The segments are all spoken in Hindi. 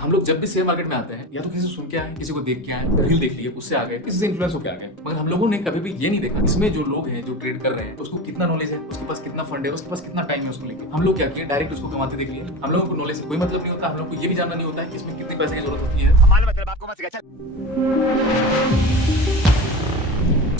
हम लोग जब भी शेयर मार्केट में आते हैं या तो किसी से सुन के आए, किसी को देख के आए, रील देख लिए, उससे आ गए, किसी से इन्फ्लुएंस होकर आ गए, मगर हम लोगों ने कभी भी ये नहीं देखा इसमें जो लोग हैं जो ट्रेड कर रहे हैं उसको कितना नॉलेज है, उसके पास कितना फंड है, उसके पास कितना टाइम है उसको लेके। हम लोग क्या किए, डायरेक्ट उसको कमाते देख लिए। हम लोगों को नॉलेज से कोई मतलब नहीं होता, हम लोग को ये भी जानना नहीं होता है कि इसमें कितने पैसे की जरूरत होती है। हमारा मतलब आपको मत सिखा।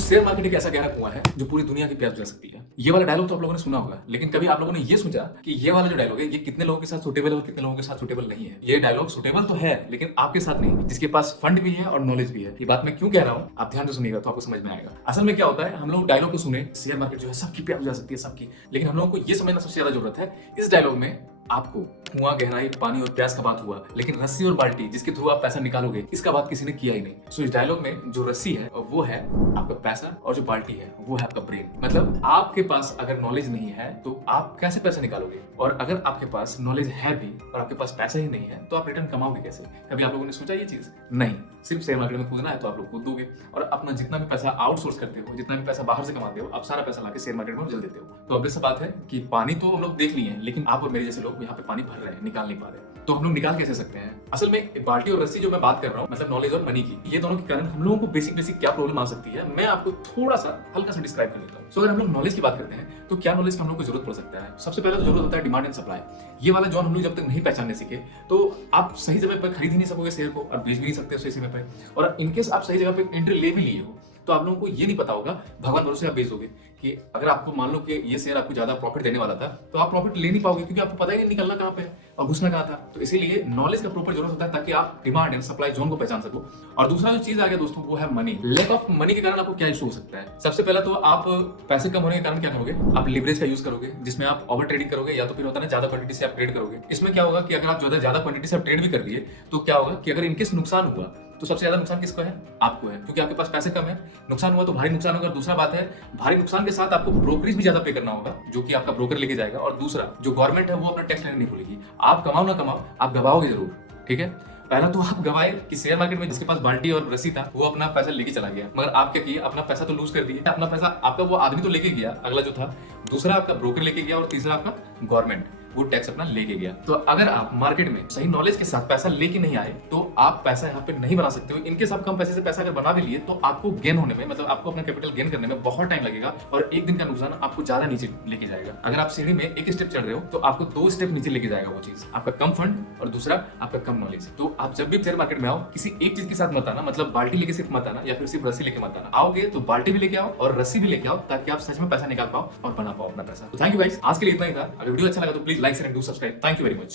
शेयर मार्केट एक ऐसा गहरा कुआं है जो पूरी दुनिया की प्यास बुझा सकती है। ये वाला डायलॉग तो आप लोगों ने सुना होगा, लेकिन कभी आप लोगों ने ये सोचा कि ये वाला जो डायलॉग है ये कितने लोगों के साथ सूटेबल है और कितने लोगों के साथ सूटेबल नहीं है। ये डायलॉग सूटेबल तो है लेकिन आपके साथ नहीं, जिसके पास फंड भी है और नॉलेज भी है। ये बात मैं क्यों कह रहा हूँ आप ध्यान से सुनिएगा तो आपको समझ में आएगा। असल में क्या होता है, हम लोग डायलॉग को सुने, शेयर मार्केट जो है सबकी प्यास बुझा सकती है सबकी, लेकिन हम लोगों को ये समझना सबसे ज्यादा जरूरत है इस डायलॉग में आपको कुआं, गहराई, पानी और प्यास का बात हुआ, लेकिन रस्सी और बाल्टी जिसके थ्रू आप पैसा निकालोगे इसका बात किसी ने किया ही नहीं। सो इस डायलॉग में जो रस्सी है वो है आपका पैसा और जो बाल्टी है वो है आपका ब्रेन। मतलब आपके पास अगर नॉलेज नहीं है तो आप कैसे पैसा निकालोगे, और अगर आपके पास नॉलेज है भी और आपके पास पैसा ही नहीं है तो आप रिटर्न कमाओगे कैसे? कभी आप लोगों ने सोचा ये चीज? नहीं। सिर्फ शेयर मार्केट में कूदना है तो आप लोग कूद दोगे और अपना जितना भी पैसा आउटसोर्स करते हो, जितना भी पैसा बाहर से कमाते हो, आप सारा पैसा लाके शेयर मार्केट में उजल देते हो। तो अब ऐसा बात है कि पानी तो हम लोग देख लिए हैं, लेकिन आप और मेरे जैसे लोग यहाँ पे पानी भर रहे हैं, निकाल नहीं पा रहे। तो हम लोग निकाल कैसे सकते हैं? असल में बाल्टी और रस्सी जो मैं बात कर रहा हूँ, मतलब नॉलेज और मनी की, ये दोनों के कारण हम लोगों को बेसिक क्या प्रॉब्लम आ सकती है मैं आपको थोड़ा सा हल्का सा डिस्क्राइब कर देता हूँ। सो अगर हम लोग नॉलेज की बात करते हैं तो क्या नॉलेज की हम लोग को जरूरत पड़ सकता है? सबसे पहले तो जरूरत होता है डिमांड एंड सप्लाई। ये वाला जो हम लोग जब तक नहीं पहचानने सीखे तो आप सही समय पर खरीद ही नहीं सकोगे शेयर को और बेच भी नहीं सकते सही समय पर। और इनकेस आप सही जगह पे एंट्री ले भी लिए हो तो आप लोगों को ये नहीं पता होगा, भगवान भरोसे आप बेच दोगे कि अगर आपको मान लो कि ये शेयर आपको ज्यादा प्रॉफिट देने वाला था तो आप प्रॉफिट ले नहीं पाओगे क्योंकि आपको पता ही नहीं निकलना कहाँ पे है और घुसना कहाँ था। तो इसीलिए नॉलेज का प्रॉपर जरूरत होता है ताकि आप डिमांड एंड सप्लाई जोन को पहचान सको। और दूसरा जो चीज आ गया दोस्तों वो है मनी। लैक ऑफ मनी के कारण आपको क्या इशू हो सकता है? सबसे पहला तो आप पैसे कम होने के कारण क्या करोगे, आप लिवरेज का यूज करोगे जिसमें आप ओवर ट्रेडिंग करोगे या तो फिर होता है ना ज्यादा क्वांटिटी से आप ट्रेड करोगे। इसमें क्या होगा कि अगर आप ज्यादा क्वांटिटी से आप ट्रेड भी कर लिए तो क्या होगा कि अगर इनकेस नुकसान हुआ तो सबसे ज्यादा नुकसान किसको है? आपको है, क्योंकि आपके पास पैसे कम है। नुकसान हुआ तो भारी नुकसान होगा। दूसरा बात है भारी नुकसान के साथ आपको ब्रोकरेज भी ज्यादा पे करना होगा जो कि आपका ब्रोकर लेके जाएगा। और दूसरा जो गवर्नमेंट है वो अपना टैक्स लेने नहीं भूलेगी। आप कमाओ ना कमाओ आप गवाओगे जरूर, ठीक है। पहला तो आप गवाए कि शेयर मार्केट में जिसके पास बाल्टी और रस्सी था वो अपना पैसा लेके चला गया, मगर आप क्या किए, अपना पैसा तो लूज कर दिए। अपना पैसा आपका वो आदमी तो लेके गया अगला जो था, दूसरा आपका ब्रोकर लेके गया और तीसरा आपका गवर्नमेंट वो टैक्स अपना लेके गया। तो अगर आप मार्केट में सही नॉलेज के साथ पैसा लेके नहीं आए तो आप पैसा यहाँ पे नहीं बना सकते हो। इनके साथ कम पैसे से पैसा अगर बना भी लिए तो आपको गेन होने में, मतलब आपको अपना कैपिटल गेन करने में बहुत टाइम लगेगा और एक दिन का नुकसान आपको ज्यादा नीचे लेके जाएगा। अगर आप सीढ़ी में एक स्टेप चढ़ रहे हो तो आपको 2 स्टेप नीचे लेके जाएगा वो चीज, आपका कम फंड और दूसरा आपका कम नॉलेज। तो आप जब भी शेयर मार्केट में आओ किसी एक चीज के साथ मत आना, मतलब बाल्टी लेके सिर्फ मत आना या फिर सिर्फ रस्सी लेके मत आना। आओगे तो बाल्टी भी लेके आओ और रस्सी भी लेके आओ ताकि आप सच में पैसा निकाल पाओ और बना पाओ अपना पैसा। तो थैंक यू गाइस, आज के लिए इतना ही था। अगर वीडियो अच्छा लगा तो please like share and do subscribe. Thank you very much.